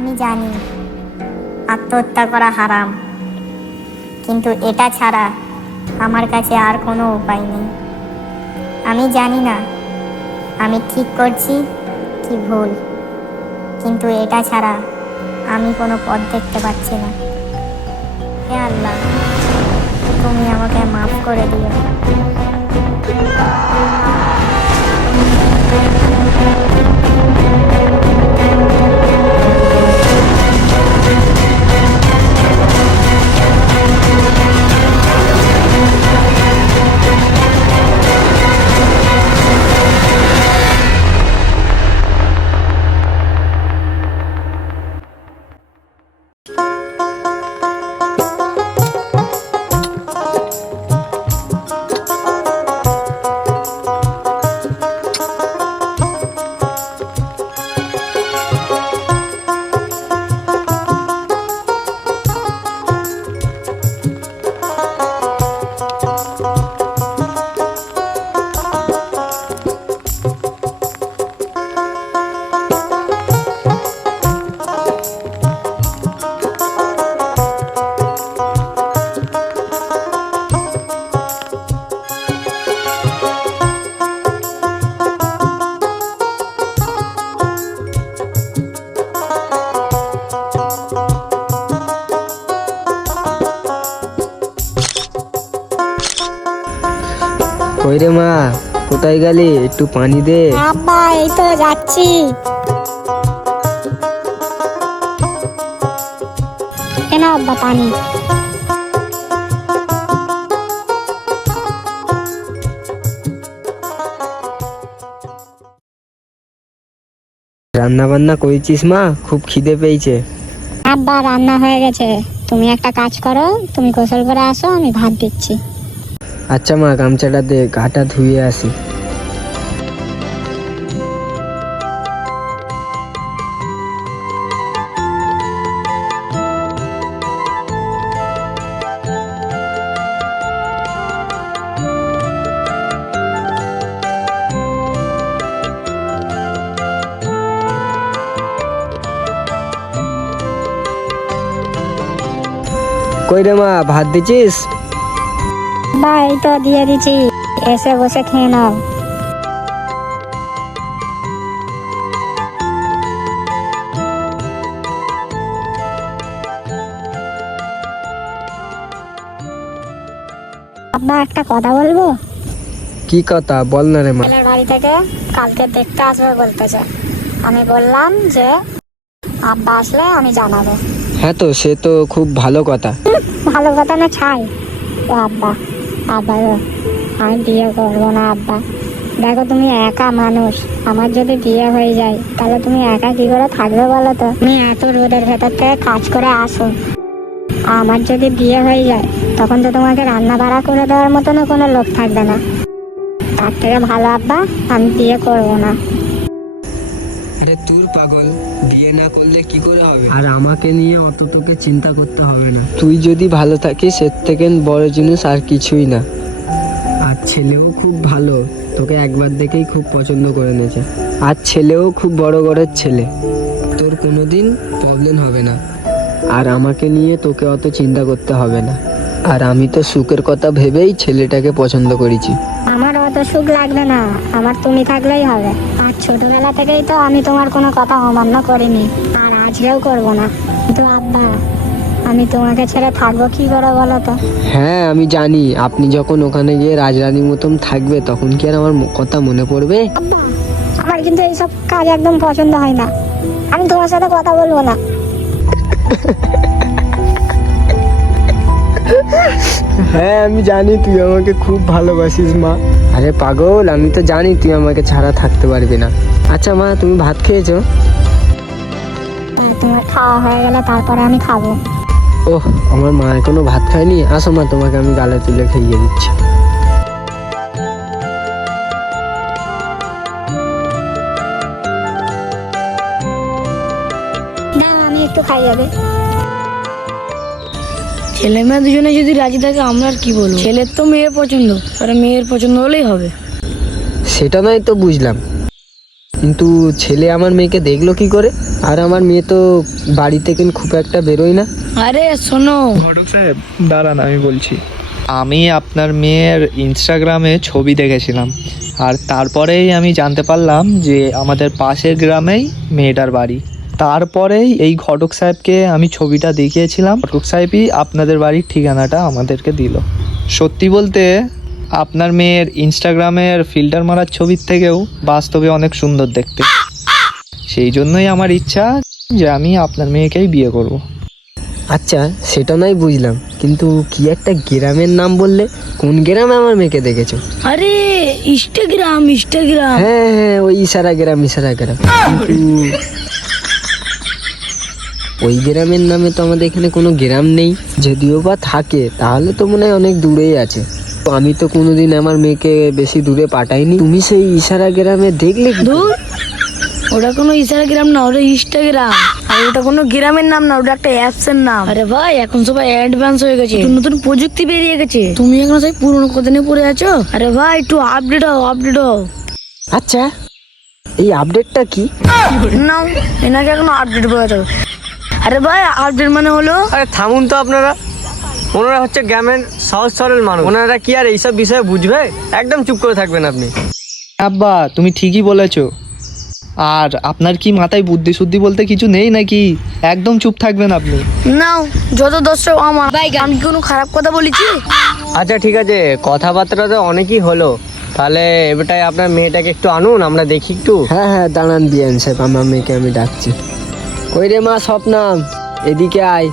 আমি জানি আত্মহত্যা করা হারাম, কিন্তু এটা ছাড়া আমার কাছে আর কোনো উপায় নেই। আমি জানি না আমি ঠিক করছি কি ভুল, কিন্তু এটা ছাড়া আমি কোনো পথ দেখতে পাচ্ছি না। হে আল্লাহ, তুমি আমাকে মাফ করে দিও। কই রে মা, কোথায় গেলি? একটু পানি দে। আব্বা, এই তো যাচ্ছি। কেন আব্বা, পানি? রান্না বান্না করেছিস মা? খুব খিদে পেয়েছে। আব্বা, রান্না হয়ে গেছে। তুমি একটা কাজ করো, তুমি গোসল করে আসো, আমি ভাত দিচ্ছি। আচ্ছা মা, গামছাটা দে, গাটা ধুয়ে আসি। কই রে মা, ভাত দিছিস? আব্বা, এই তো দিয়ে দিচ্ছি, এসে বসে খেয়ে নাও। আব্বা, একটা কথা বলবো? কি কথা? বল না রে মা। ছেলের বাড়ি থেকে কালকে দেখতে আসবে বলতেছে। আমি বললাম যে আব্বা আসলে আমি জানাবো। হ্যাঁ, তো সে তো খুব ভালো কথা। ভালো কথা না ছাই। ও আব্বা, আব্বা গো, আমি বিয়ে করবো না আব্বা। দেখো, তুমি একা মানুষ, আমার যদি বিয়ে হয়ে যায় তাহলে তুমি একা কি করে থাকবে বলো তো? তুমি এত রোদের ভেতর থেকে কাজ করে আসো, আমার যদি বিয়ে হয়ে যায় তখন তো তোমাকে রান্না বাড়া করে দেওয়ার মতনও কোনো লোক থাকবে না। তার থেকে ভালো আব্বা, আমি বিয়ে করবো না। আরে তোর পাগল, বিয়ে না করলে কি করে হবে? আর আমাকে নিয়ে অত তোকে চিন্তা করতে হবে না। তুই যদি ভালো থাকিস, এর থেকে বড় জিনিস আর কিছুই না। আর ছেলেও খুব ভালো, তোকে একবার দেখেই খুব পছন্দ করে নিয়েছে। আর ছেলেও খুব বড় ঘরের ছেলে, তোর কোনোদিন প্রবলেম হবে না। আর আমাকে নিয়ে তোকে অত চিন্তা করতে হবে না। আর আমি তো সুখের কথা ভেবেই ছেলেটাকে পছন্দ করেছি। আমার অত সুখ লাগবে না, আমার তুমি থাকলেই হবে। আর ছোটবেলা থেকেই তো আমি তোমার কোনো কথা অমান্য করিনি, আর আজকেও করবো না। কিন্তু আব্বা, আমি তোমাকে ছেড়ে থাকবো কি করে বলো তো? হ্যাঁ, আমি জানি আপনি যখন ওখানে গিয়ে রাজরানীর মতন থাকবে তখন কি আর আমার কথা মনে পড়বে? আব্বা, আমার কিন্তু এইসব কাজ একদম পছন্দ হয় না। আমি তোমার সাথে কথা বলবো না। হ্যাঁ, আমি জানি তুই আমাকে খুব ভালোবাসিস মা। আরে পাগল, আমি তো জানি তুই আমাকে ছাড়া থাকতে পারবি না। আচ্ছা মা, তুমি ভাত খেয়েছো? তোমার খাওয়া হয়ে গেলে তারপরে আমি খাবো। ওহ, আমার মা এখনো ভাত খায়নি। আসো মা, তোমাকে আমি গালে তুলে খাইয়ে দিচ্ছি। না, আমি একটু খাই যাবে। ছেলে মেয়ে দুজনে যদি রাজি থাকে আমরা আর কি বলবো? ছেলের তো মেয়ের পছন্দ, আর মেয়ের পছন্দ হলেই হবে। সেটা নয় তো বুঝলাম, কিন্তু ছেলে আমার মেয়েকে দেখলো কি করে? আর আমার মেয়ে তো বাড়ি থেকে খুব একটা বেরোয় না। আরে শোনো, ঘটক সাহেব দাঁড়ান, আমি বলছি। আমি আপনার মেয়ের ইনস্টাগ্রামে ছবি দেখেছিলাম, আর তারপরেই আমি জানতে পারলাম যে আমাদের পাশের গ্রামেই মেয়েটার বাড়ি। তারপরেই এই ঘটক সাহেবকে আমি ছবিটা দেখিয়েছিলাম, ঘটক সাহেবই আপনাদের বাড়ির ঠিকানাটা আমাদেরকে দিল। সত্যি বলতে আপনার মেয়ের ইনস্টাগ্রামের ফিল্টার মারার ছবির থেকেও বাস্তবে অনেক সুন্দর দেখতে। সেই জন্যই আমার ইচ্ছা যে আমি আপনার মেয়েকেই বিয়ে করব। আচ্ছা, সেটা নয় বুঝলাম, কিন্তু কি একটা গ্রামের নাম বললে? কোন গ্রামে আমার মেয়েকে দেখেছো? আরে ইনস্টাগ্রাম। হ্যাঁ হ্যাঁ, ওই ইশারা গ্রাম। কিন্তু ওই গ্রামের নামে তো আমাদের এখানে কোনো গ্রাম নেই, যদিও বা থাকে তাহলে তো মনে হয় অনেক দূরেই আছে। তো আমি তো কোনোদিন আমার মেয়েকে বেশি দূরে পাঠাইনি। তুমি সেই ইশারা গ্রামে দেখলে কি? দূর, ওটা কোনো ইনস্টাগ্রাম না, ওটা ইনস্টাগ্রাম। আর ওটা কোনো গ্রামের নাম না, ওটা একটা অ্যাপস এর নাম। আরে ভাই, এখন সবাই অ্যাডভান্স হয়ে গেছে, নতুন নতুন প্রযুক্তি বেরিয়ে গেছে। তুমি এখন সেই পুরনো কথা নিয়ে পড়ে আছো? আরে ভাই, একটু আপডেট হও। আচ্ছা, এই আপডেটটা কি? নাও, এনাকে এখন আপডেট বলা যাবে। আরে ভাই, আপডেট মানে হলো, আরে থামুন তো আপনারা। ওনারা হচ্ছে গ্রামের সহজ সরল মানুষ, ওনারা কি আর এইসব বিষয়ে বুঝবে? একদম চুপ করে থাকবেন আপনি। আব্বা, তুমি ঠিকই বলেছো। আর আপনার কি মাথায় বুদ্ধি শুদ্ধি বলতে কিছু নেই নাকি? একদম চুপ থাকবেন আপনি। নাও, যত দর্শক আমার ভাই, আমি কি কোনো খারাপ কথা বলেছি? আচ্ছা ঠিক আছে, কথাবার্তা তো অনেকই হলো, তাহলে এবারটাই আপনার মেয়েটাকে একটু আনুন, আমরা দেখি একটু। হ্যাঁ হ্যাঁ, দাঁড়ান বিয়ান সাহেব, আমার মেয়েকে আমি ডাকছি। কই রে মা স্বপ্নাম, এদিকে আয়।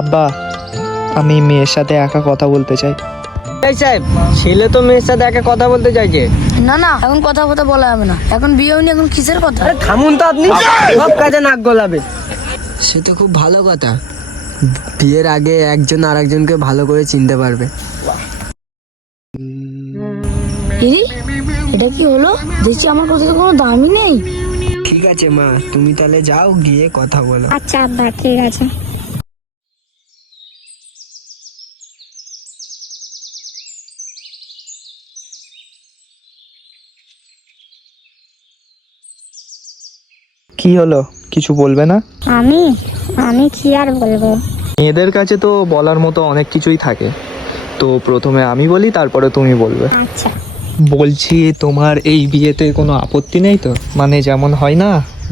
আব্বা, আমি মেয়ের সাথে একা কথা বলতে চাই। এই সাহেব, ছেলে তো মেয়ের সাথে একা কথা বলতে চাইছে। না, এখন কথা বলা যাবে না, এখন বিয়ে হয়নি, এখন কিসের কথা? থামুন তো আপনি, সব কাজে নাক গলাবে। সে তো খুব ভালো কথা, বিয়ের আগে একজন আরেকজনকে ভালো করে চিনতে পারবে। ইরি, এটা কি হলো? দেখছি আমার কথা তো কোনো দামই নেই। ঠিক আছে মা, তুমি তাহলে যাও, গিয়ে কথা বলো। আচ্ছা আব্বা, ঠিক আছে। কি হলো, কিছু বলবে না? আমি আমি কি আর বলবো? মেয়েদের কাছে তো বলার মতো অনেক কিছুই থাকে, তো প্রথমে আমি বলি, তারপরে তুমি বলবে। আচ্ছা, বলছি, তোমার এই বিয়েতে কোনো আপত্তি নেই তো? মানে যেমন হয় না,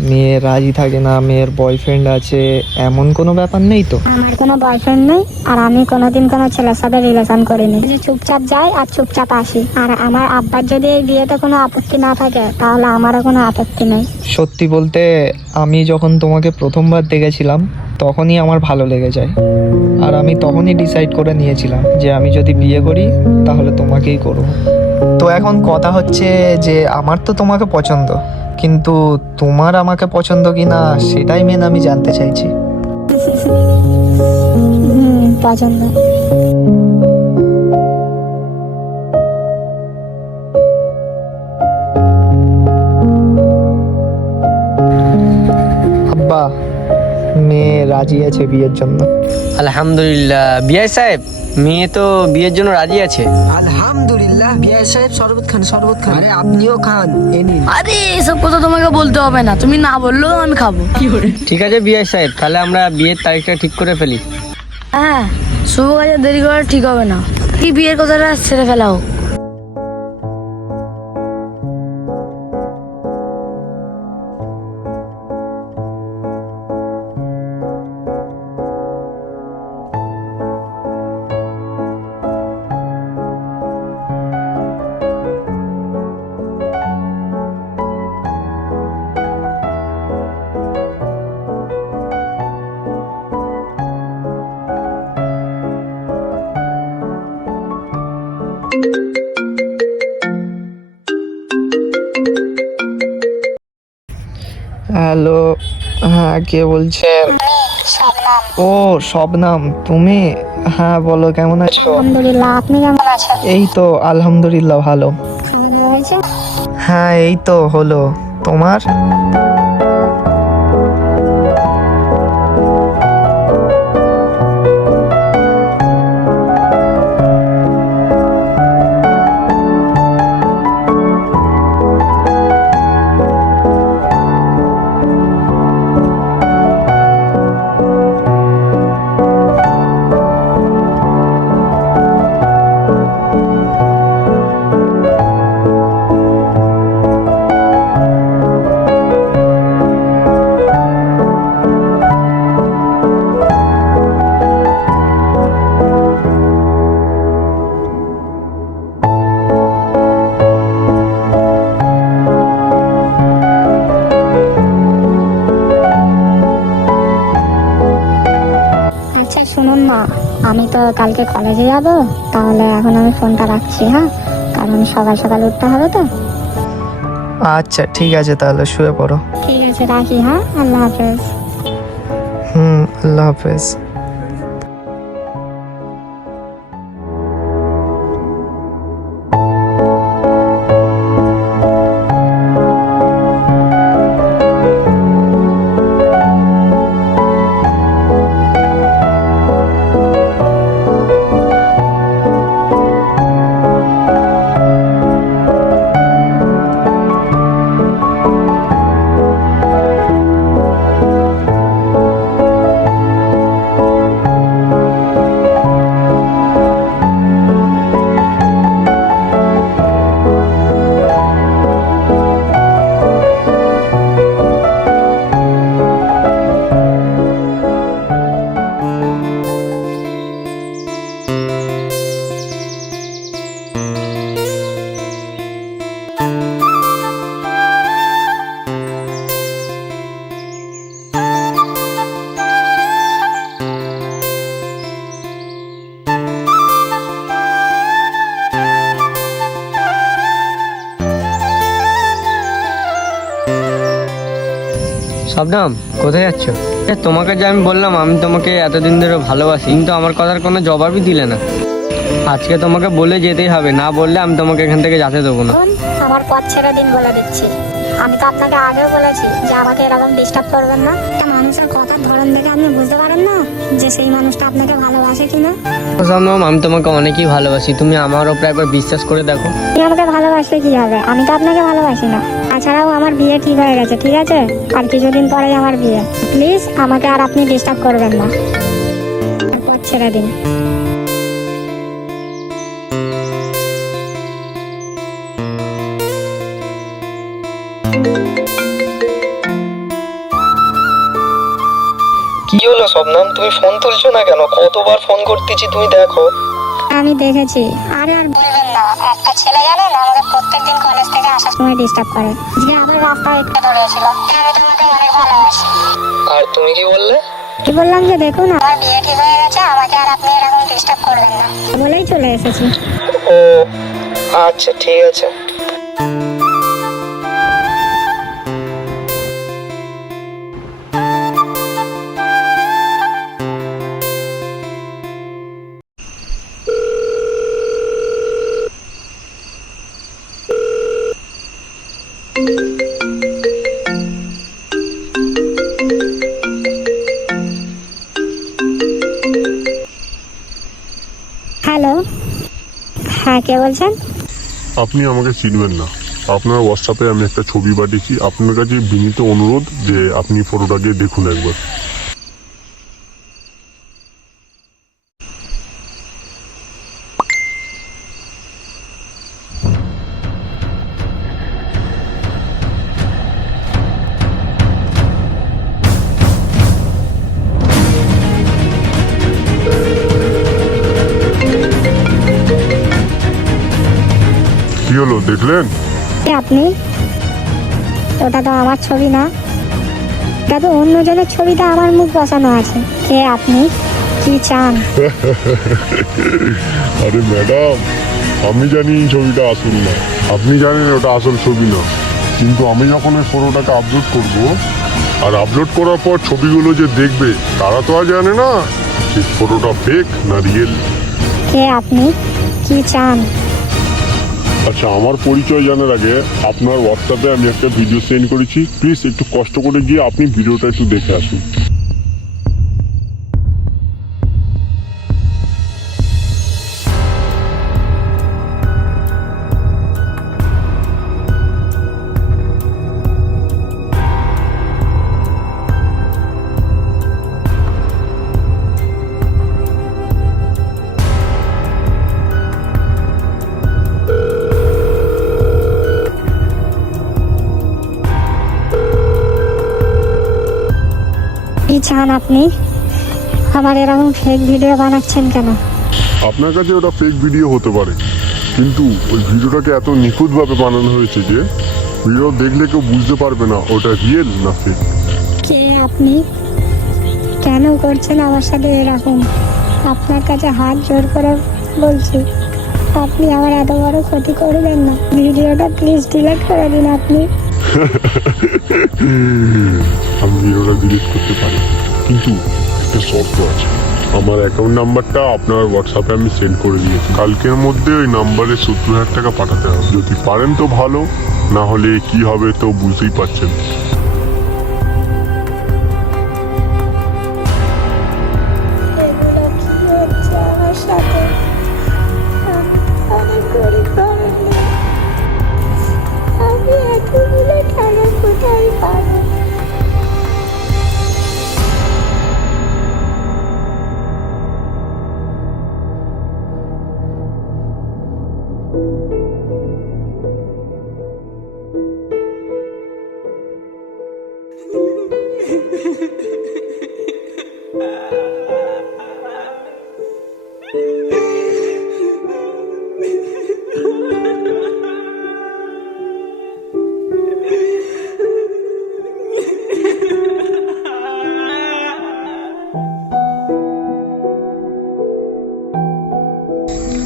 মেয়ে রাজি থাকে না, মেয়ের বয়ফ্রেন্ড আছে, এমন কোনো ব্যাপার নেই তো? আমার কোনো বয়ফ্রেন্ড নেই, আর আমি কোনোদিন কোনো ছেলের সাথে রিলেশন করিনি। যে চুপচাপ যাই আর চুপচাপ আসি। আর আমার আব্বার যদি এই বিয়েতে কোনো আপত্তি না থাকে, তাহলে আমারও কোনো আপত্তি নেই। সত্যি বলতে, আমি যখন তোমাকে প্রথমবার দেখেছিলাম তখনই আমার ভালো লেগে যায়, আর আমি তখনই ডিসাইড করে নিয়েছিলাম যে আমি যদি বিয়ে করি তাহলে তোমাকেই করব। তো এখন কথা হচ্ছে যে আমার তো তোমাকে পছন্দ, কিন্তু তোমার আমাকে পছন্দ কি না সেটাই মেন আমি জানতে চাইছি। পছন্দ। আব্বা, মেয়ে রাজি আছে বিয়ের জন্য। আলহামদুলিল্লাহ বিআই সাহেব, মেয়ে তো বিয়ের জন্য রাজি আছে। আলহামদুলিল্লাহ বিআই সাহেব, শরবত খান। আরে আপনিও খান, এ নিন। আরে এসব কথা তোমাকে বলতে হবে না, তুমি না বললেও আমি খাবো। ঠিক আছে বিআই সাহেব, তাহলে আমরা বিয়ের তারিখটা ঠিক করে ফেলি। হ্যাঁ, শুভ কাজে দেরি করা ঠিক হবে না, কি বিয়ের কথাটা ছেড়ে ফেলা হোক। হ্যালো, হ্যাঁ কে বলছেন? ও শবনাম, তুমি? হ্যাঁ বলো, কেমন আছো? আলহামদুলিল্লাহ, আপনি কেমন আছেন? এই তো আলহামদুলিল্লাহ ভালো। খাওয়া দাওয়া হয়েছে? হ্যাঁ এই তো হলো, তোমার? শুনুন না, আমি তো কালকে কলেজে যাব, তাহলে এখন আমি ফোনটা রাখছি, হ্যাঁ, কারণ সকাল সকাল উঠতে হবে তো। আচ্ছা ঠিক আছে, তাহলে শুয়ে পড়ো। ঠিক আছে, রাখি, হ্যাঁ, আল্লাহ হাফেজ। আল্লাহ হাফেজ। শবনম, কোথায় যাচ্ছ? তোমাকে যে আমি বললাম আমি তোমাকে এতদিন ধরে ভালোবাসি, কিন্তু আমার কথার কোনো জবাবই দিলে না। আজকে তোমাকে বলে যেতেই হবে, না বললে আমি তোমাকে এখান থেকে যেতে দেবো না। শুনুন, আমার পথ ছেড়ে দিন বলে দিচ্ছি। আমি তো আপনাকে আগেও বলেছি যে আমাকে এরকম ডিস্টার্ব করবেন না। একটা মানুষের কথার ধরন দেখে আপনি বুঝতে পারেন না যে সেই মানুষটা আপনাকে ভালোবাসে কিনা। শবনম, আমি তোমাকে অনেকই ভালোবাসি, তুমি আমার ওপরে একবার বিশ্বাস করে দেখো। আপনি আমাকে ভালোবাসলে কি হবে? আমি তো আপনাকে ভালোবাসি না। তাছাড়াও আমার বিয়ে ঠিক হয়ে গেছে, ঠিক আছে? আর কিছুদিন পরেই আমার বিয়ে। প্লিজ আমাকে আর আপনি ডিস্টার্ব করবেন না, পথ ছেড়ে দিন। কি হলো শবনম, তুমি ফোন তুলছো না কেন? কতবার ফোন করতেছি, তুমি দেখো। আমি দেখেছি। আরে আর বলবেন না, একটা ছেলে জানেন আমাদের প্রত্যেকদিন কলেজ থেকে আসার সময় ডিস্টার্ব করে। আজকে আমার রাস্তায় একটু ধরেছিল। আমি তোমাকে অনেক ভালোবাসি। আর তুমি কি বললে? কি বললাম যে দেখুন আমার বিয়ে ঠিক হয়ে গেছে, আমাকে আর আপনি এরকম ডিস্টার্ব করবেন না বলেই চলে এসেছি। ও আচ্ছা ঠিক আছে। হ্যালো, হ্যাঁ, কে বলছেন? আপনি আমাকে চিনবেন না। আপনার হোয়াটসঅ্যাপে আমি একটা ছবি পাঠিয়েছি। আপনার কাছে বিনীত অনুরোধ যে আপনি ফটোটাকে দেখুন একবার। কি হলো, দেখলেন? কে আপনি? ওটা তো আমার ছবি না, এটা তো অন্যজনের ছবিটা আমার মুখ বসানো আছে। কে আপনি? কি চান? আরে ম্যাডাম, আমি জানি এই ছবিটা আসল না, আপনি জানেন ওটা আসল ছবি না, কিন্তু আমি যখন ওই ফটোটাকে আপলোড করব, আর আপলোড করার পর ছবিগুলো যে দেখবে তারা তো আর জানে না যে ফটোটা ফেক না রিয়েল। কে আপনি? কি চান? আচ্ছা, আমার পরিচয় জানার আগে আপনার হোয়াটসঅ্যাপে আমি একটা ভিডিও সেন্ড করেছি, প্লিজ একটু কষ্ট করে গিয়ে আপনি ভিডিওটা একটু দেখে আসুন। কি চান আপনি? আবার এরকম ফেক ভিডিও বানাচ্ছেন কেন? আপনার কাছে ওটা ফেক ভিডিও হতে পারে, কিন্তু ওই ভিডিওটাকে এত নিখুঁতভাবে বানানো হয়েছে যে ভিডিও দেখলে কেউ বুঝতে পারবে না ওটা রিয়েল না ফেক। কে আপনি? কেন করছেন আমার সাথে এরকম? আপনার কাছে হাত জোর করে বলছি, আপনি আমার এত বড় ক্ষতি করবেন না। ভিডিওটা প্লিজ ডিলিট করে দিন আপনি। আমি ভিডিওটা ডিলিট করতে পারি, কিন্তু একটা শর্ত আছে। আমার অ্যাকাউন্ট নাম্বারটা আপনার হোয়াটসঅ্যাপে আমি সেন্ড করে দিয়েছি। কালকের মধ্যে ওই নাম্বারে 70,000 টাকা পাঠাতে হবে। যদি পারেন তো ভালো, না হলে কি হবে তো বুঝতেই পারছেন। এগুলো কি হচ্ছে আমার সাথে? আমি অনেক গরিব ঘরের মেয়ে। আমি এতগুলো টাকা কোথায় পাবো?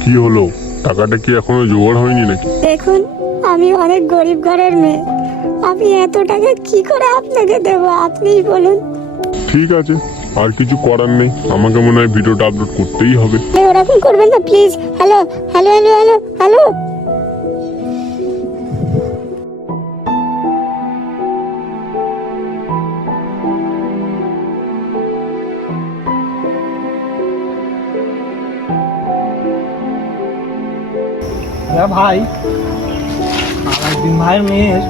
কি হলো, টাকাটা কি এখনো জোগাড় হয়নি নাকি? দেখুন, আমি অনেক গরিব ঘরের মেয়ে। আমি এত টাকা কি করে আপনাকে দেবো, আপনিই বলুন। ঠিক আছে, আর কিছু করার নেই। আমাকে মনে হয় ভিডিওটা আপলোড করতেই হবে। ওরকম করবেন না please. Hello hello hello hello hello. ভাই, আলাউদ্দিন ভাইয়ের মেয়ের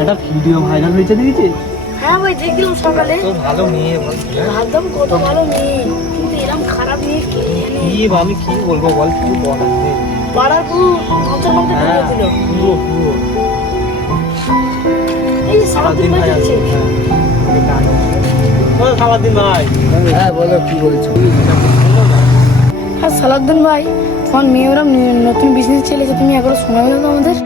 একটা ভিডিও ভাইরাল হয়েছে, দেখেছিস? হ্যাঁ ভাই, দেখলাম সকালে। তো ভালো মেয়ে বল, একদম কত ভালো মেয়ে, কিন্তু এরকম খারাপ মেয়ে কে জানে? কি আমি কি বলবো বল, কিছু বলার নেই। পাড়ার পুরো অঞ্চল মধ্যে হ্যাঁ, ঢুকে দিল। পুরো এই যে সারাদিন ভাই যাচ্ছে। সারাদিন ভাই, হ্যাঁ বলো, কি বলছো? হ্যাঁ সালাউদ্দিন ভাই, তোমার মেয়ে ওরা নতুন বিজনেস চলেছে, তুমি একবার সময় দাও তো আমাদের।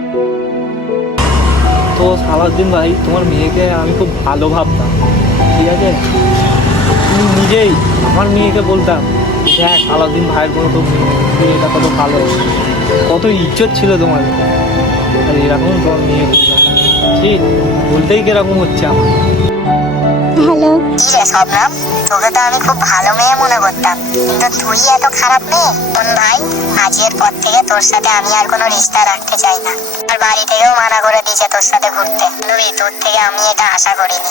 তো সারাদিন ভাই, তোমার মেয়েকে আমি খুব ভালো ভাবতাম, ঠিক আছে? তুমি নিজেই আমার মেয়েকে বলতাম, দেখ আলাউদ্দিন ভাইয়ের কোনো তো মেয়েটা কত ভালো, কত ইজ্জত ছিল তোমার। আর এরকম তোমার মেয়ে বললাম, ঠিক বলতেই কিরকম হচ্ছে আমার। হ্যালো। কি রে শবনম, তোকে তো আমি খুব ভালো মেয়ে মনে করতাম, কিন্তু তুই এত খারাপ মেয়ে। শোন ভাই, আজকের পর থেকে তোর সাথে আমি আর কোনো রিশতা রাখতে চাই না। আর বাড়ি থেকেও মানা করে দিয়েছে তোর সাথে ঘুরতে। তোর থেকে আমি এটা আশা করিনি।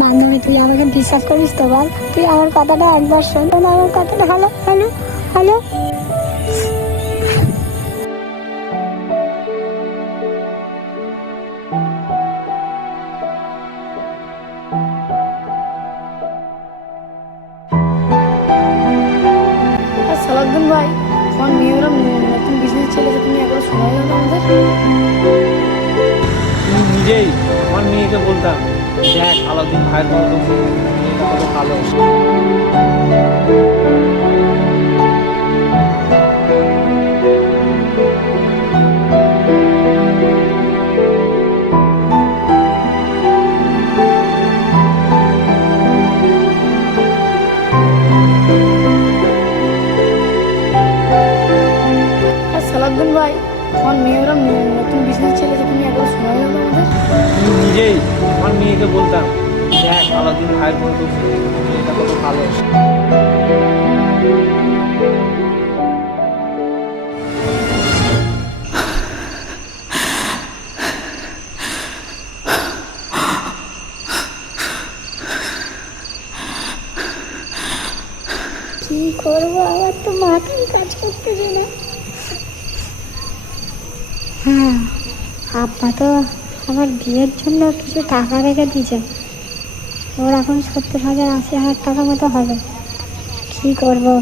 বান্ধবী, তুই আমাকে বিশ্বাস করিস তো বল? তুই আমার কথাটা একবার শোন না, আমার কথাটা। Hello hello hello. আর সালাউদ্দিন ভাই, তোমার মেয়ে ওরা নতুন বিজনেস চলেছে, তুমি একবার সময় দাও তো আমাদের। তুমি নিজেই আমার মেয়েকে বলতাম, দেখ আলাউদ্দিন ভাইয়ের কোনো তো মেয়েটা কত ভালো। আর সালাউদ্দিন ভাই, তোমার মেয়ে ওরা নতুন বিজনেস চলেছে, তুমি একবার সময় দাও তো আমাদের। তুমি নিজেই আমার মেয়েকে বলতাম, দেখ আলাউদ্দিন ভাইয়ের কোনো তো মেয়েটা কত ভালো। কি করবো, আমার তো মাথায় কাজ করতেছে না। হ্যাঁ, আব্বা তো আমার বিয়ের জন্য কিছু টাকা রেখে দিয়েছে। ওর এখন 70,000 80,000 টাকা মতো হবে। কি করবো,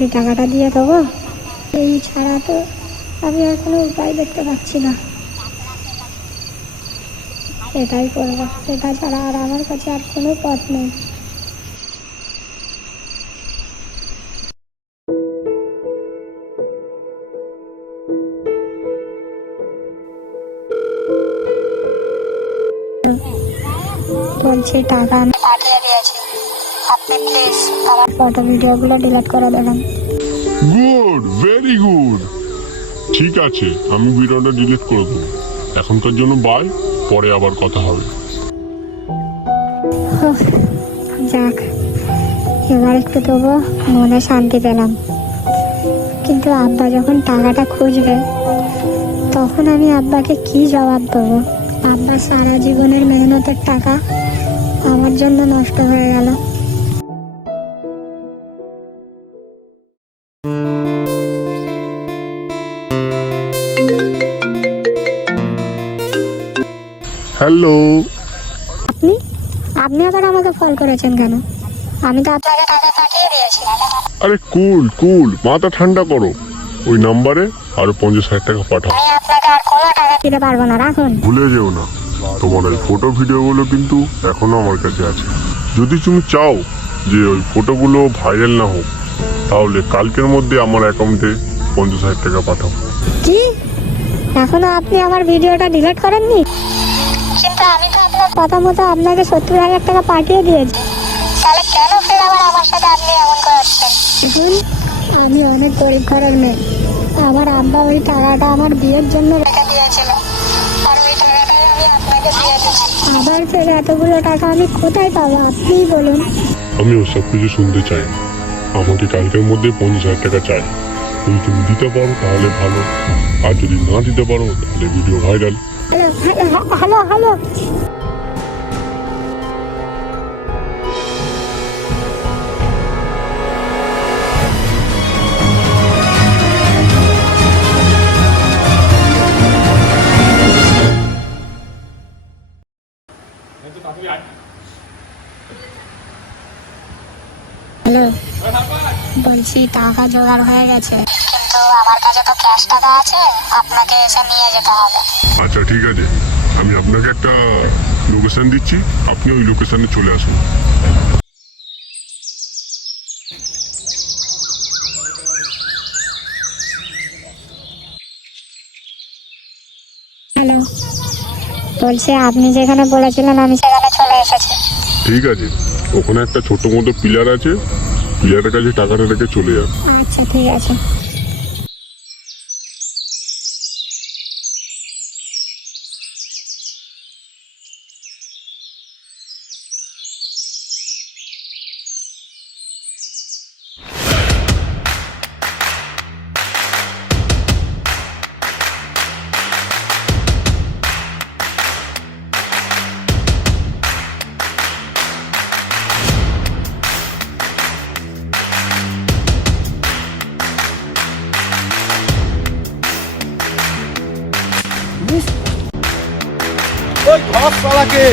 এই টাকাটা দিয়ে দেবো? এই ছাড়া তো আমি আর কোনো উপায় দেখতে পাচ্ছি না। এটাই করবো, এটা ছাড়া আর আমার কাছে আর কোনো পথ নেই। বলছি টাকা পাঠিয়ে দিয়েছি। আপনি প্লিজ আমার ফটো ভিডিওগুলো ডিলিট করে দেবেন। Good, very good. ঠিক আছে, আমি ভিডিওটা ডিলিট করে দেবো। এখনকার জন্য বাই, পরে আবার কথা হবে। যাক, এবার একটু তবু মনে শান্তি পেলাম। কিন্তু আব্বা যখন টাকাটা খুঁজবে তখন আমি আব্বাকে কি জবাব দেবো? আব্বা সারা জীবনের মেহনতের টাকা আমার জন্য নষ্ট হয়ে গেল। হ্যালো। আপনি আপনি আবার আমাকে কল করেছেন কেন? আমি তো আপনাকে টাকা পাঠিয়ে দিয়েছি। আরে কুল কুল, মাথা ঠান্ডা করো। ওই নাম্বারে আরো 50,000 টাকা পাঠাও। আমি আপনাকে আর কোনো টাকা দিতে পারবো না, রাখুন। ভুলে যেও না, তোমার ওই ফটো ভিডিওগুলো কিন্তু এখনো আমার কাছে আছে। যদি তুমি চাও যে ওই ফটোগুলো ভাইরাল না হোক, তাহলে কালকের মধ্যে আমার অ্যাকাউন্টে 50,000 টাকা পাঠাও। কি? এখনো আপনি আমার ভিডিওটা ডিলিট করেননি? কিন্তু আমি তো আপনার কথা মতো আপনাকে 70,000 টাকা পাঠিয়ে দিয়েছি। তাহলে কেন ফের আবার আমার সাথে আপনি এমন করছেন? দেখুন, আমি অনেক গরিব ঘরের মেয়ে। আমার আব্বা ওই টাকাটা আমার বিয়ের জন্য রেখে দিয়েছিল, আর ওই টাকাটাই আমি আপনাকে দিয়ে দিচ্ছি। আবার ফের এতগুলো টাকা আমি কোথায় পাবো আপনিই বলুন। আমি ওসব কিছু শুনতে চাই না। আমাকে কালকের মধ্যে 50,000 টাকা চাই। যদি তুমি দিতে পারো তাহলে ভালো, আর যদি না দিতে পারো তাহলে video viral. Hello hello hello. Hello, বলছি টাকা জোগাড় হয়ে গেছে, কিন্তু আমার কাছে তো ক্যাশ টাকা আছে, আপনাকে এসে নিয়ে যেতে হবে। আচ্ছা ঠিক আছে, আমি আপনাকে একটা লোকেশন দিচ্ছি, আপনি ওই লোকেশনে চলে আসুন। হ্যালো, বলছি আপনি যেখানে বলেছিলেন আমি সেখানে চলে এসেছি। ঠিক আছে, ওখানে একটা ছোট মতো পিলার আছে, পিলারের কাছে টাকাটা রেখে চলে যান। আচ্ছা ঠিক আছে। ওই ধস চালাকে।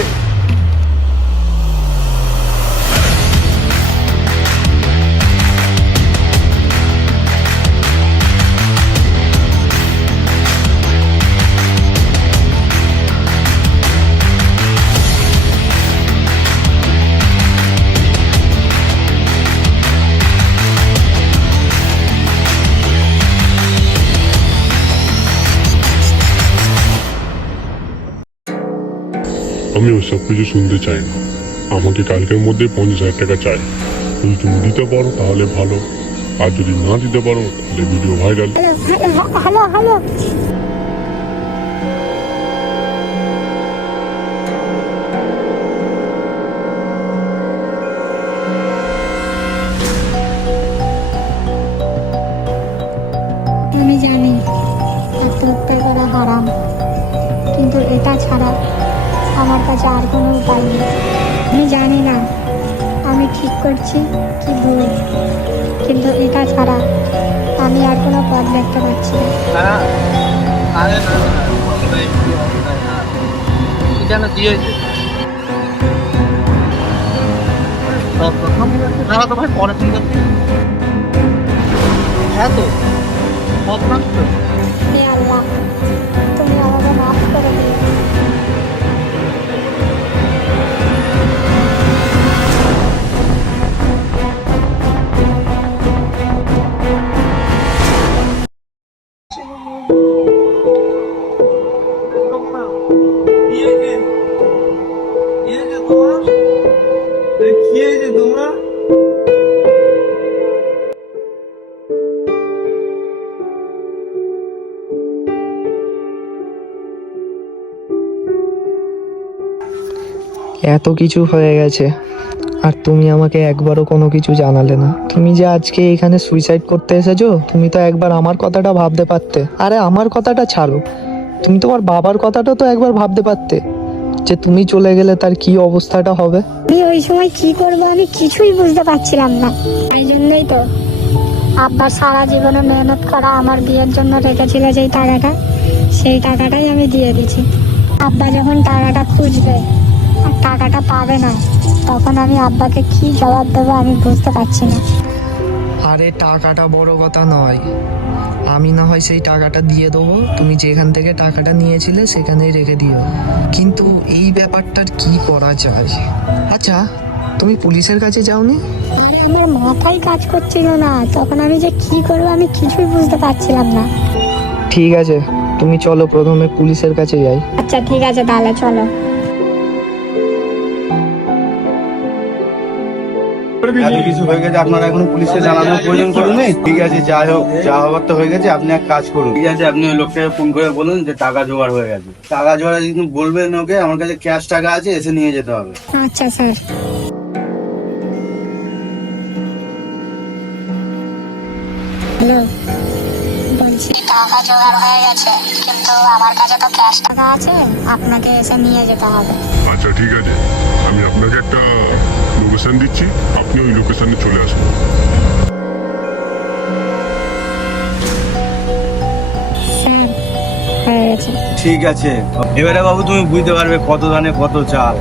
আমি ওসব কিছু শুনতে চাই না। আমাকে কালকের মধ্যে 50,000 টাকা চাই। যদি তুমি দিতে পারো তাহলে ভালো, আর যদি না দিতে পারো তাহলে ভিডিও ভাইরাল। Hello hello. আমি জানি আত্মহত্যা করা হারাম, কিন্তু এটা ছাড়া আমার কাছে আর কোনো উপায় নেই। আমি জানি না আমি ঠিক করছি কি ভুল, কিন্তু এটা ছাড়া আমি আর কোনো পথ দেখতে পাচ্ছি না। হ্যাঁ তো হে আল্লাহ, তুমি আমাকে মাফ করে দিও। কি হয়েছে তোমরা? এত কিছু হয়ে গেছে আর তুমি আমাকে একবারও কোনো কিছু জানালে না। তুমি যে আজকে এখানে সুইসাইড করতে এসেছো, তুমি তো একবার আমার কথাটা ভাবতে পারতে। আরে আমার কথাটা ছাড়ো, তুমি তোমার বাবার কথাটা তো একবার ভাবতে পারতে, যে তুমি চলে গেলে তার কি অবস্থাটা হবে। আমি ওই সময় কি করবো আমি কিছুই বুঝতে পারছিলাম না। এই জন্যই তো আব্বার সারা জীবনে মেহনত করা আমার বিয়ের জন্য রেখেছিল যেই টাকাটা, সেই টাকাটাই আমি দিয়ে দিছি। আব্বা যখন টাকাটা খুঁজবে আর টাকাটা পাবে না, তখন আমি আব্বাকে কি জবাব দেবো আমি বুঝতে পারছি না। আরে টাকাটা বড় কথা নয়, আমি না হয় সেই টাকাটা দিয়ে দেবো, তুমি যেখান থেকে টাকাটা নিয়েছিলে সেখানেই রেখে দিও। কিন্তু এই ব্যাপারটার কি করা যায়? আচ্ছা, তুমি পুলিশের কাছে যাওনি? মানে আমার মাথায় কাজ করছিল না, তখন আমি যে কি করবো আমি কিছুই বুঝতে পারছিলাম না। ঠিক আছে, তুমি চলো প্রথমে পুলিশের কাছে যাই। আচ্ছা ঠিক আছে, তাহলে চলো। এত কিছু হয়ে গেছে, আপনারা এখন পুলিশে জানানোর প্রয়োজন করুন। ঠিক আছে, যাই হোক, যা হবার তো হয়ে গেছে। আপনি এক কাজ করুন, ঠিক আছে, আপনি ওই লোকটাকে ফোন করে বলুন যে টাকা জোগাড় হয়ে গেছে। টাকা জোগাড় কিন্তু বলবেন ওকে আমার কাছে ক্যাশ টাকা আছে, এসে নিয়ে যেতে হবে। আচ্ছা স্যার। হ্যালো, বলছি টাকা জোগাড় হয়ে গেছে, কিন্তু আমার কাছে তো ক্যাশ টাকা আছে, আপনাকে এসে নিয়ে যেতে হবে। আচ্ছা ঠিক আছে, আমি আপনাকে একটা লোকেশন দিচ্ছি, আপনি ওই লোকেশনে চলে আসুন। স্যার, হয়ে গেছে। ঠিক আছে, এবারে বাবু তুমি বুঝতে পারবে কত ধানে কত চাল।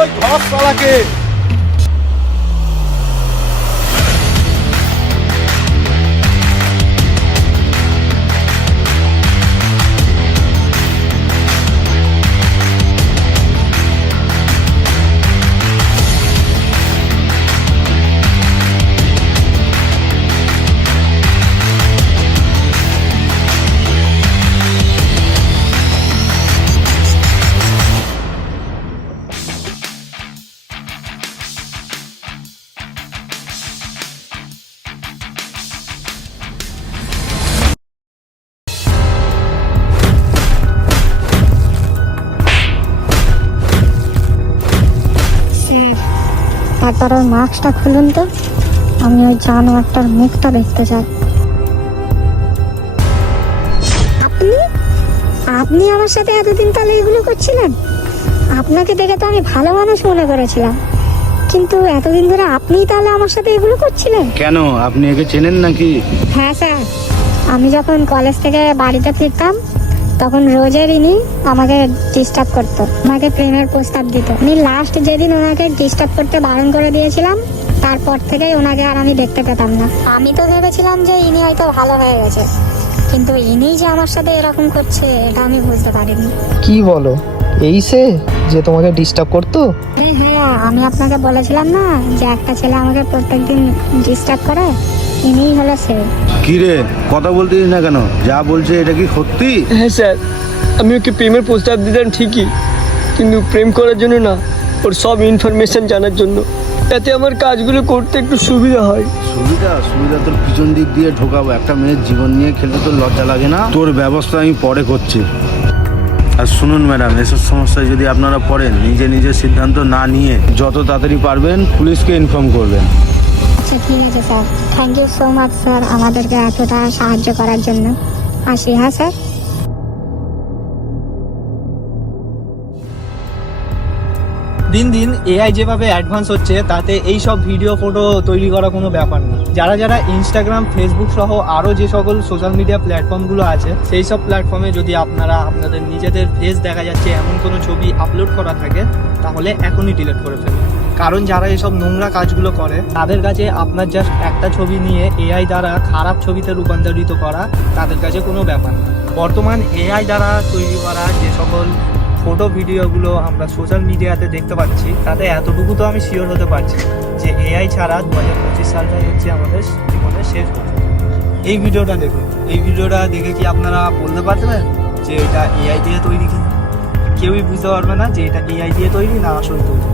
ওই ধর শালাকে। একবার ওই মাস্কটা খুলুন তো, আমি ওই জানোয়ারটার মুখটা দেখতে চাই। আপনি আপনি আমার সাথে এতদিন তাহলে এগুলো করছিলেন? আপনাকে দেখে তো আমি ভালো মানুষ মনে করেছিলাম, কিন্তু এতদিন ধরে আপনিই তাহলে আমার সাথে এগুলো করছিলেন? কেন, আপনি একে চেনেন নাকি? হ্যাঁ স্যার, আমি যখন কলেজ থেকে বাড়িতে ফিরতাম তখন রোজের ইনি আমাকে ডিস্টার্ব করতো, আমাকে প্রেমের প্রস্তাব দিত। আমি লাস্ট যেদিন ওনাকে ডিস্টার্ব করতে বারণ করে দিয়েছিলাম, তারপর থেকেই ওনাকে আর আমি দেখতে পেতাম না। আমি তো ভেবেছিলাম যে ইনি হয়তো ভালো হয়ে গেছে, কিন্তু ইনি যে আমার সাথে এরকম করছে এটা আমি বুঝতে পারিনি। কি বলো, এই সে যে তোমাকে ডিস্টার্ব করতো? হ্যাঁ, আমি আপনাকে বলেছিলাম না যে একটা ছেলে আমাকে প্রত্যেকদিন ডিস্টার্ব করে, ইনিই হলো সে। কি রে, কথা বলতিস না কেন? যা বলছে এটা কি সত্যি? হ্যাঁ স্যার, আমি ওকে প্রেমের প্রস্তাব দিতাম ঠিকই, কিন্তু প্রেম করার জন্য না, ওর সব ইনফরমেশন জানার জন্য, যাতে আমার কাজগুলো করতে একটু সুবিধা হয়। সুবিধা তোর পিছন দিক দিয়ে ঢোকাবো। একটা মেয়ের জীবন নিয়ে খেলতে তোর লজ্জা লাগে না? তোর ব্যবস্থা আমি পরে করছি। আর শুনুন ম্যাডাম, এসব সমস্যায় যদি আপনারা পড়েন, নিজে নিজে সিদ্ধান্ত না নিয়ে যত তাড়াতাড়ি পারবেন পুলিশকে ইনফর্ম করবেন। আচ্ছা ঠিক আছে sir, thank you so much sir আমাদেরকে এতটা সাহায্য করার জন্য। আসি, হ্যাঁ স্যার। দিন দিন এআই যেভাবে অ্যাডভান্স হচ্ছে তাতে এই সব ভিডিও ফটো তৈরি করা কোনো ব্যাপার না। যারা যারা ইনস্টাগ্রাম, ফেসবুক সহ আরও যে সকল সোশ্যাল মিডিয়া প্ল্যাটফর্মগুলো আছে সেই সব প্ল্যাটফর্মে যদি আপনারা আপনাদের নিজেদের ফেস দেখা যাচ্ছে এমন কোনো ছবি আপলোড করা থাকে তাহলে এখনই ডিলিট করে ফেলুন। কারণ যারা এসব নোংরা কাজগুলো করে তাদের কাছে আপনার জাস্ট একটা ছবি নিয়ে এআই দ্বারা খারাপ ছবিতে রূপান্তরিত করা তাদের কাছে কোনো ব্যাপার না। বর্তমান এআই দ্বারা তৈরি করা যে সকল ফটো ভিডিওগুলো আমরা সোশ্যাল মিডিয়াতে দেখতে পাচ্ছি তাতে এতটুকু তো আমি শিওর হতে পারছি যে এআই ছাড়া 2025 সালটাই হচ্ছে আমাদের জীবনের শেষ বছর। এই ভিডিওটা দেখুন, এই ভিডিওটা দেখে কি আপনারা বলতে পারবেন যে এটা এআই দিয়ে তৈরি কিনা? কেউই বুঝতে পারবে না যে এটা এআই দিয়ে তৈরি না আসল তৈরি।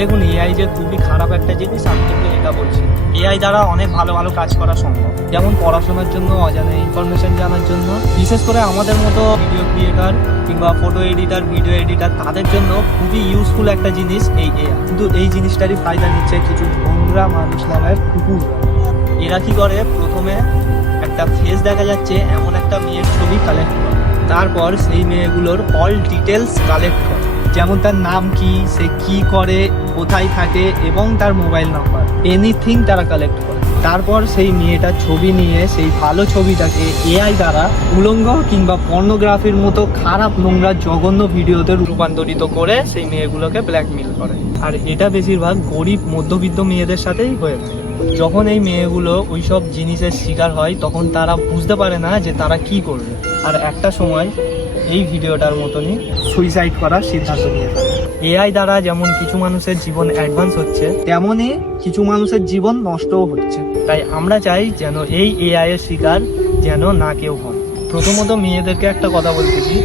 দেখুন, এআই যে খুবই খারাপ একটা জিনিস আমি কিন্তু এটা বলছি। এআই দ্বারা অনেক ভালো ভালো কাজ করা সম্ভব, যেমন পড়াশোনার জন্য, অজানা ইনফরমেশন জানার জন্য, বিশেষ করে আমাদের মতো ভিডিও ক্রিয়েটার কিংবা ফটো এডিটার, ভিডিও এডিটার তাদের জন্য খুবই ইউজফুল একটা জিনিস এই এআই। কিন্তু এই জিনিসটারই ফায়দা নিচ্ছে কিছু নোংরা মানুষ নামের কুকুর। এরা কি করে, প্রথমে একটা ফেস দেখা যাচ্ছে এমন একটা মেয়ের ছবি কালেক্ট করে, তারপর সেই মেয়েগুলোর অল ডিটেলস কালেক্ট করে, যেমন তার নাম কি, সে কি করে, কোথায় থাকে এবং তার মোবাইল নাম্বার, এনিথিং তারা কালেক্ট করে। তারপর সেই মেয়েটার ছবি নিয়ে সেই ভালো ছবিটাকে এআই দ্বারা উলঙ্গ কিংবা পর্নোগ্রাফির মতো খারাপ নোংরা জঘন্য ভিডিওতে রূপান্তরিত করে সেই মেয়েগুলোকে ব্ল্যাকমেল করে। আর এটা বেশিরভাগ গরিব মধ্যবিত্ত মেয়েদের সাথেই হয়ে থাকে। যখন এই মেয়েগুলো ওইসব জিনিসের শিকার হয় তখন তারা বুঝতে পারে না যে তারা কি করবে, আর একটা সময় এই ভিডিওটার মতনই সুইসাইড করার সিদ্ধান্ত নিয়ে থাকে। এআই দ্বারা যেমন কিছু মানুষের জীবন অ্যাডভান্স হচ্ছে তেমনই কিছু মানুষের জীবন নষ্টও হচ্ছে। তাই আমরা চাই যেন এই এআই এর শিকার যেন না কেউ হয়। প্রথমত মেয়েদেরকে একটা কথা বলতেছি,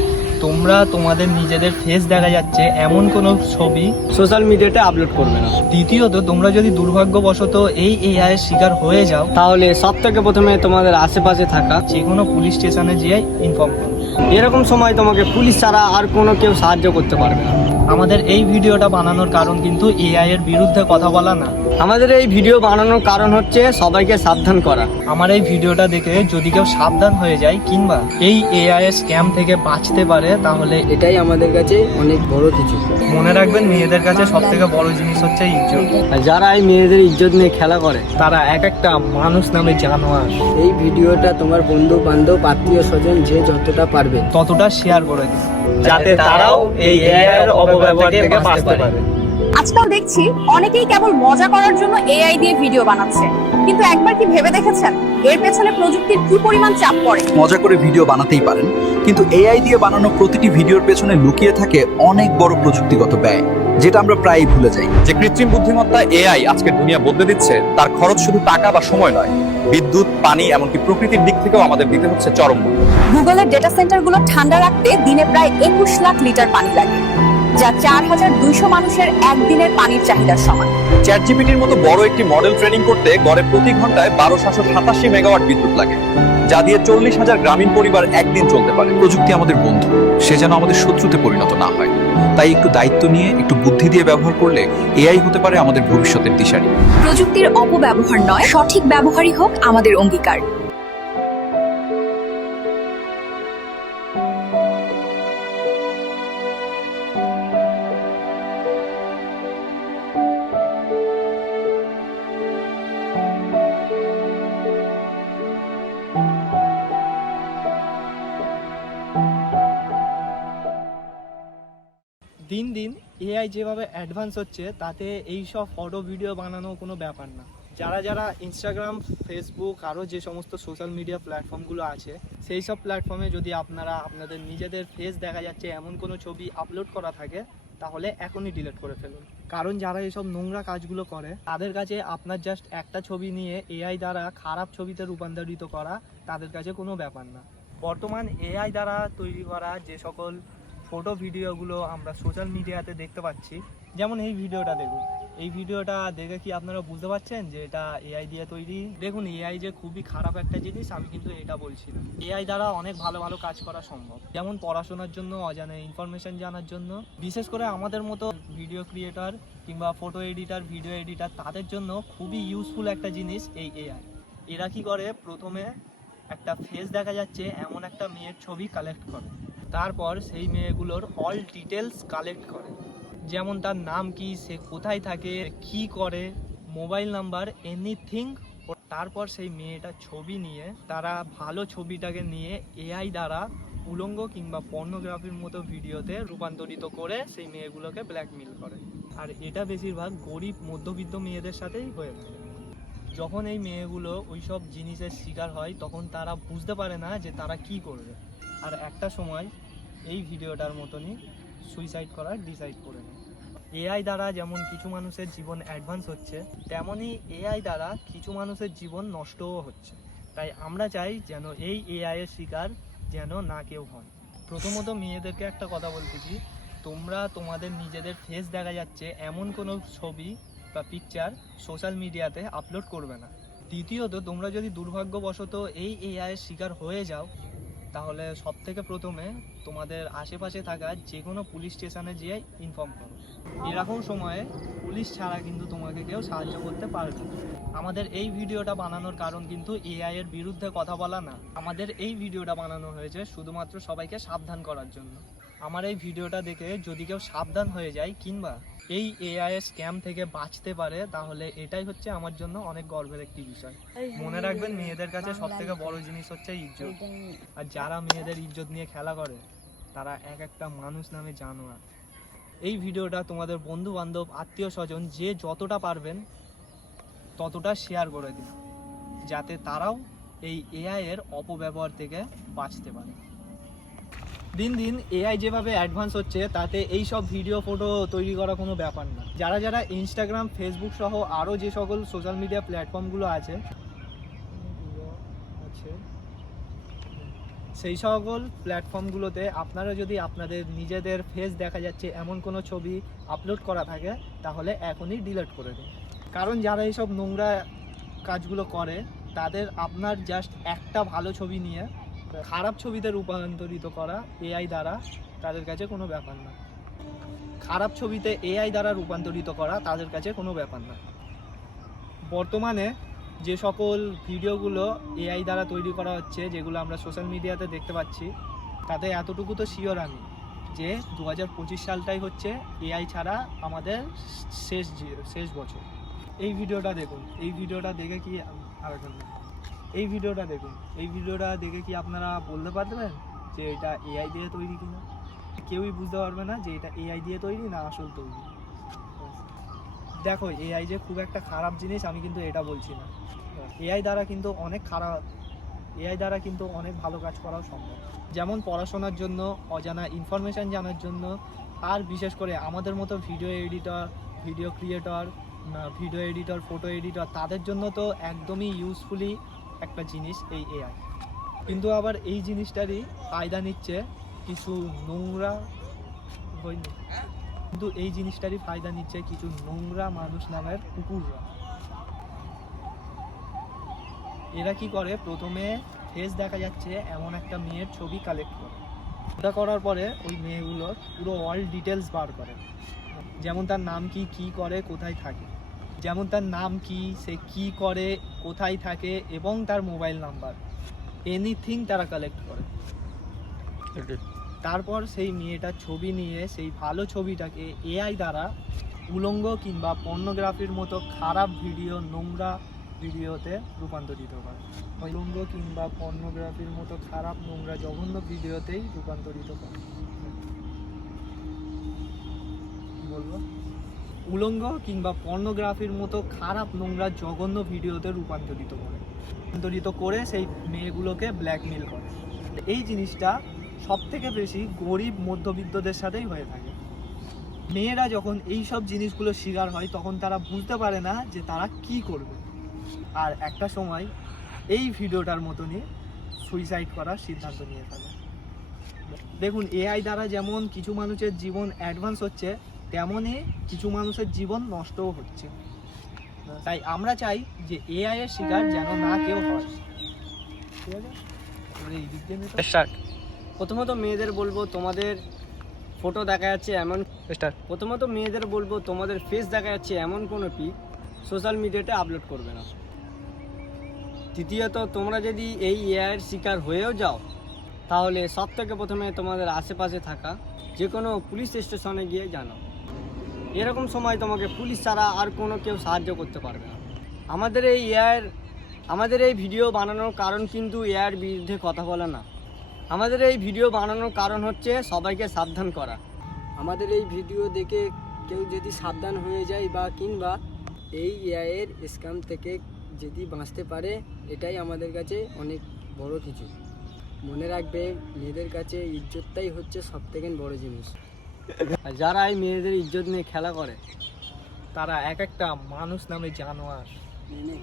তোমরা তোমাদের নিজেদের ফেস দেখা যাচ্ছে এমন কোনো ছবি সোশ্যাল মিডিয়াতে আপলোড করবে না। দ্বিতীয়ত, তোমরা যদি দুর্ভাগ্যবশত এই এআই এর শিকার হয়ে যাও তাহলে সব থেকে প্রথমে তোমাদের আশেপাশে থাকা যে কোনো পুলিশ স্টেশনে গিয়ে ইনফর্ম করো। এরকম সময় তোমাকে পুলিশ ছাড়া আর কোনো কেউ সাহায্য করতে পারবে না। আমাদের এই ভিডিওটা বানানোর কারণ কিন্তু এআই এর বিরুদ্ধে কথা বলা না, আমাদের এই ভিডিও বানানোর কারণ হচ্ছে সবাইকে সাবধান করা। আমার এই ভিডিওটা দেখে যদি কেউ সাবধান হয়ে যায় কিংবা এই এআই এর স্ক্যাম থেকে বাঁচতে পারে তাহলে এটাই আমাদের কাছে অনেক বড় কিছু। মনে রাখবেন, মেয়েদের কাছে সব থেকে বড় জিনিস হচ্ছে ইজ্জত। আর যারা এই মেয়েদের ইজ্জত নিয়ে খেলা করে তারা এক একটা মানুষ নামে জানোয়ার। এই ভিডিওটা তোমার বন্ধু বান্ধব, আত্মীয় স্বজন যে যতটা পারবে ততটা শেয়ার করে দিন যাতে তারাও এই এআই এর অপব্যবহার থেকে বাঁচতে পারে। আজকাল দেখছি অনেকেই কেবল মজা করার জন্য এআই দিয়ে ভিডিও বানাচ্ছে, কিন্তু একবার কি ভেবে দেখেছেন এর পেছনে প্রযুক্তির কি পরিমাণ চাপ পড়ে? মজা করে ভিডিও বানাতেই পারেন, কিন্তু এআই দিয়ে বানানো প্রতিটি ভিডিওর পেছনে লুকিয়ে থাকে অনেক বড় প্রযুক্তিগত ব্যয়, যেটা আমরা প্রায়ই ভুলে যাই। যে কৃত্রিম বুদ্ধিমত্তা এআই আজকের দুনিয়া বদলে দিচ্ছে তার খরচ শুধু টাকা বা সময় নয়, বিদ্যুৎ, পানি, এমনকি প্রকৃতির দিক থেকেও আমাদের দিতে হচ্ছে চরম মূল্য। গুগলের ডেটা সেন্টারগুলো ঠান্ডা রাখতে দিনে প্রায় 21 লাখ লিটার পানি লাগে, যা 4200 মানুষের একদিনের পানির চাহিদার সমান। চ্যাটজিপিটির মতো বড় একটি মডেল ট্রেনিং করতে গড়ে প্রতি ঘন্টায় 1287 মেগাওয়াট বিদ্যুৎ লাগে, যা দিয়ে 40,000 গ্রামীণ পরিবার একদিন চলতে পারে। প্রযুক্তি আমাদের বন্ধু, সে যেন আমাদের শত্রুতে পরিণত না হয়। তাই একটু দায়িত্ব নিয়ে, একটু বুদ্ধি দিয়ে ব্যবহার করলে এআই হতে পারে আমাদের ভবিষ্যতের দিশারি। প্রযুক্তির অপব্যবহার নয়, সঠিক ব্যবহারই হোক আমাদের অঙ্গীকার। দিন দিন এআই যেভাবে অ্যাডভান্স হচ্ছে তাতে এই সব ফটো ভিডিও বানানো কোনো ব্যাপার না। যারা যারা ইনস্টাগ্রাম, ফেসবুক আরও যে সমস্ত সোশ্যাল মিডিয়া প্ল্যাটফর্মগুলো আছে সেই সব প্ল্যাটফর্মে যদি আপনারা আপনাদের নিজেদের ফেস দেখা যাচ্ছে এমন কোনো ছবি আপলোড করা থাকে তাহলে এখনই ডিলিট করে ফেলুন। কারণ যারা এইসব নোংরা কাজগুলো করে তাদের কাছে আপনার জাস্ট একটা ছবি নিয়ে এআই দ্বারা খারাপ ছবিতে রূপান্তরিত করা তাদের কাছে কোনো ব্যাপার না। বর্তমান এআই দ্বারা তৈরি করা যে সকল ফটো ভিডিওগুলো আমরা সোশ্যাল মিডিয়াতে দেখতে পাচ্ছি, যেমন এই ভিডিওটা দেখুন, এই ভিডিওটা দেখে কি আপনারা বুঝতে পারছেন যে এটা এআই দিয়ে তৈরি? দেখুন, এআই যে খুবই খারাপ একটা জিনিস আমি কিন্তু এটা বলছি না। এআই দ্বারা অনেক ভালো ভালো কাজ করা সম্ভব, যেমন পড়াশোনার জন্য, অজানা ইনফরমেশন জানার জন্য, বিশেষ করে আমাদের মতো ভিডিও ক্রিয়েটর কিংবা ফটো এডিটার, ভিডিও এডিটার, তাদের জন্য খুবই ইউজফুল একটা জিনিস এই এআই। এরা কি করে, প্রথমে একটা ফেস দেখা যাচ্ছে এমন একটা মেয়ের ছবি কালেক্ট করে, তারপর সেই মেয়েগুলোর অল ডিটেলস কালেক্ট করে, যেমন তার নাম কি, সে কোথায় থাকে, কি করে, মোবাইল নাম্বার, এনিথিং। তারপর সেই মেয়েটার ছবি নিয়ে তারা ভালো ছবিটাকে নিয়ে এআই দ্বারা উলঙ্গ কিংবা পর্নোগ্রাফির মতো ভিডিওতে রূপান্তরিত করে সেই মেয়েগুলোকে ব্ল্যাকমেল করে। আর এটা বেশিরভাগ গরিব মধ্যবিত্ত মেয়েদের সাথেই হয়ে থাকে। যখন এই মেয়েগুলো ওই সব জিনিসের শিকার হয় তখন তারা বুঝতে পারে না যে তারা কি করবে, আর একটা সময় এই ভিডিওটার মতনই সুইসাইড করার ডিসাইড করে নেয়। এআই দ্বারা যেমন কিছু মানুষের জীবন অ্যাডভান্স হচ্ছে, তেমনই এআই দ্বারা কিছু মানুষের জীবন নষ্টও হচ্ছে। তাই আমরা চাই যেন এই এআইয়ের শিকার যেন না কেউ হয়। প্রথমত মেয়েদেরকে একটা কথা বলতেছি, তোমরা তোমাদের নিজেদের ফেস দেখা যাচ্ছে এমন কোনো ছবি বা পিকচার সোশ্যাল মিডিয়াতে আপলোড করবে না। দ্বিতীয়ত, তোমরা যদি দুর্ভাগ্যবশত এই এআইয়ের শিকার হয়ে যাও, তাহলে সব থেকে প্রথমে তোমাদের আশেপাশে থাকা যে কোনো পুলিশ স্টেশনে গিয়ে ইনফর্ম করো। এরকম সময়ে পুলিশ ছাড়া কিন্তু তোমাকে কেউ সাহায্য করতে পারবে না। আমাদের এই ভিডিওটা বানানোর কারণ কিন্তু এআই এর বিরুদ্ধে কথা বলা না, আমাদের এই ভিডিওটা বানানো হয়েছে শুধুমাত্র সবাইকে সাবধান করার জন্য। আমার এই ভিডিওটা দেখে যদি কেউ সাবধান হয়ে যায় কিংবা এই এআই এর স্ক্যাম থেকে বাঁচতে পারে, তাহলে এটাই হচ্ছে আমার জন্য অনেক গর্বের একটি বিষয়। মনে রাখবেন, মেয়েদের কাছে সব থেকে বড় জিনিস হচ্ছে ইজ্জত, আর যারা মেয়েদের ইজ্জত নিয়ে খেলা করে তারা এক একটা মানুষ নামে জানোয়ার। এই ভিডিওটা তোমাদের বন্ধু বান্ধব, আত্মীয় স্বজন যে যতটা পারবেন ততটা শেয়ার করে দিন, যাতে তারাও এই এআই এর অপব্যবহার থেকে বাঁচতে পারে। দিন দিন এআই যেভাবে অ্যাডভান্স হচ্ছে তাতে এই সব ভিডিও ফটো তৈরি করা কোনো ব্যাপার না। যারা যারা ইনস্টাগ্রাম, ফেসবুক সহ আরও যে সকল সোশ্যাল মিডিয়া প্ল্যাটফর্মগুলো আছে সেই সকল প্ল্যাটফর্মগুলোতে আপনারা যদি আপনাদের নিজেদের ফেস দেখা যাচ্ছে এমন কোনো ছবি আপলোড করা থাকে, তাহলে এখনই ডিলিট করে দিন। কারণ যারা এইসব নোংরা কাজগুলো করে তাদের আপনার জাস্ট একটা ভালো ছবি নিয়ে খারাপ ছবিতে রূপান্তরিত করা এআই দ্বারা তাদের কাছে কোনো ব্যাপার না। খারাপ ছবিতে এআই দ্বারা রূপান্তরিত করা তাদের কাছে কোনো ব্যাপার না। বর্তমানে যে সকল ভিডিওগুলো এআই দ্বারা তৈরি করা হচ্ছে, যেগুলো আমরা সোশ্যাল মিডিয়াতে দেখতে পাচ্ছি, তাতে এতটুকু তো শিওর আমি যে 2025 সালটাই হচ্ছে এআই ছাড়া আমাদের শেষ বছর। এই ভিডিওটা দেখুন, এই ভিডিওটা দেখে কি এই ভিডিওটা দেখুন, এই ভিডিওটা দেখে কি আপনারা বলতে পারবেন যে এটা এআই দিয়ে তৈরি কিনা? কেউই বুঝতে পারবে না যে এটা এআই দিয়ে তৈরি না আসল তৈরি। দেখো, এআই যে খুব একটা খারাপ জিনিস আমি কিন্তু এটা বলছি না। এআই দ্বারা কিন্তু অনেক ভালো কাজ করাও সম্ভব, যেমন পড়াশোনার জন্য, অজানা ইনফরমেশান জানার জন্য, আর বিশেষ করে আমাদের মতো video editor, video creator, photo editor, তাদের জন্য তো একদমই ইউজফুলি একটা জিনিস এই এআই। কিন্তু আবার এই জিনিসটারই ফায়দা নিচ্ছে কিছু নোংরা মানুষ নামের কুকুররা। এরা কি করে, প্রথমে ফেস দেখা যাচ্ছে এমন একটা মেয়ের ছবি কালেক্ট করে, ওটা করার পরে ওই মেয়েগুলোর পুরো অল ডিটেলস বার করে, যেমন তার নাম কি, কি করে, কোথায় থাকে, যেমন তার নাম কি, সে কি করে, কোথায় থাকে এবং তার মোবাইল নাম্বার, এনিথিং তারা কালেক্ট করে। তারপর সেই মেয়েটার ছবি নিয়ে সেই ভালো ছবিটাকে এআই দ্বারা উলঙ্গ কিংবা পর্নোগ্রাফির মতো খারাপ ভিডিও, নোংরা ভিডিওতে রূপান্তরিত করে। উলঙ্গ কিংবা পর্নোগ্রাফির মতো খারাপ, নোংরা, জঘন্য ভিডিওতেই রূপান্তরিত করে। বলবো, উলঙ্গ কিংবা পর্নোগ্রাফির মতো খারাপ, নোংরা, জঘন্য ভিডিওতে রূপান্তরিত করে সেই মেয়েগুলোকে ব্ল্যাকমেল করে। এই জিনিসটা সব থেকে বেশি গরিব মধ্যবিত্তদের সাথেই হয়ে থাকে। মেয়েরা যখন এই সব জিনিসগুলো শিকার হয় তখন তারা বুঝতে পারে না যে তারা কি করবে, আর একটা সময় এই ভিডিওটার মতনই সুইসাইড করার সিদ্ধান্ত নিয়ে ফেলে। দেখুন, এআই দ্বারা যেমন কিছু মানুষের জীবন অ্যাডভান্স হচ্ছে, তেমনই কিছু মানুষের জীবন নষ্টও হচ্ছে। তাই আমরা চাই যে এআই এর শিকার যেন না কেউ হয়। ঠিক আছে, এবারে এই দিক দিয়ে স্টার্ট। প্রথমত মেয়েদের বলবো তোমাদের ফটো দেখা যাচ্ছে এমন প্রথমত মেয়েদের বলবো তোমাদের ফেস দেখা যাচ্ছে এমন কোনো পিক সোশ্যাল মিডিয়াতে আপলোড করবে না। তৃতীয়ত, তোমরা যদি এই এআইয়ের শিকার হয়েও যাও তাহলে সব থেকে প্রথমে তোমাদের আশেপাশে থাকা যে কোনো পুলিশ স্টেশনে গিয়ে জানাও। এরকম সময় তোমাকে পুলিশ ছাড়া আর কোনো কেউ সাহায্য করতে পারবে না। আমাদের এই ভিডিও বানানোর কারণ কিন্তু এআইয়ের বিরুদ্ধে কথা বলা না। আমাদের এই ভিডিও বানানোর কারণ হচ্ছে সবাইকে সাবধান করা। আমাদের এই ভিডিও দেখে কেউ যদি সাবধান হয়ে যায় বা কিংবা এই এআইয়ের স্ক্যাম থেকে যদি বাঁচতে পারে, এটাই আমাদের কাছে অনেক বড় কিছু। মনে রাখবে, মেয়েদের কাছে ইজ্জতটাই হচ্ছে সবথেকে বড় জিনিস। আর যারা এই মেয়েদের ইজ্জত নিয়ে খেলা করে তারা এক একটা মানুষ নামে জানোয়ার।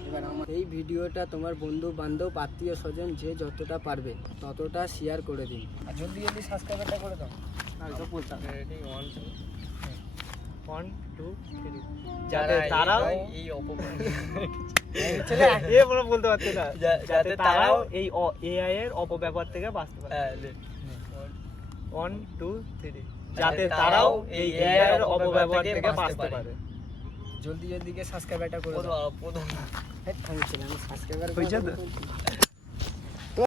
এবার আমার এই ভিডিওটা তোমার বন্ধু বান্ধব আত্মীয় স্বজন যে যতটা পারবে ততটা শেয়ার করে দিন। আর জলদি জলদি সাবস্ক্রাইবটা করে দাও। আর তো বলতাম রেডি 1 2 3 যাতে তারাও এই বলতে পারছে না, যাতে তারাও এই এআই এর অপব্যবহার থেকে বাঁচতে পারে। 1 2 3 যাতে তারাও এই এআই এর অপব্যবহার থেকে বাঁচতে পারে। জলদি জলদি কে সাবস্ক্রাইবটা করে দাও। আমি সাবস্ক্রাইবার